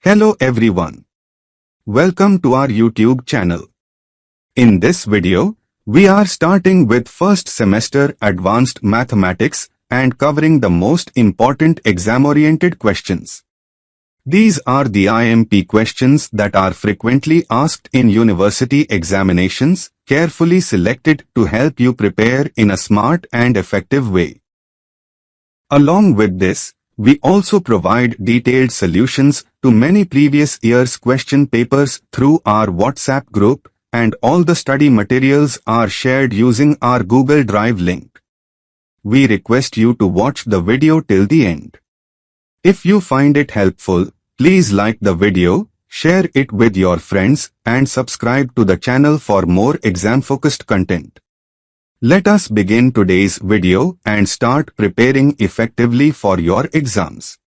Hello everyone. Welcome to our YouTube channel. In this video, we are starting with first semester advanced mathematics and covering the most important exam-oriented questions. These are the IMP questions that are frequently asked in university examinations, carefully selected to help you prepare in a smart and effective way. Along with this, we also provide detailed solutions to many previous year's question papers through our WhatsApp group, and all the study materials are shared using our Google Drive link. We request you to watch the video till the end. If you find it helpful, please like the video, share it with your friends, and subscribe to the channel for more exam-focused content. Let us begin today's video and start preparing effectively for your exams.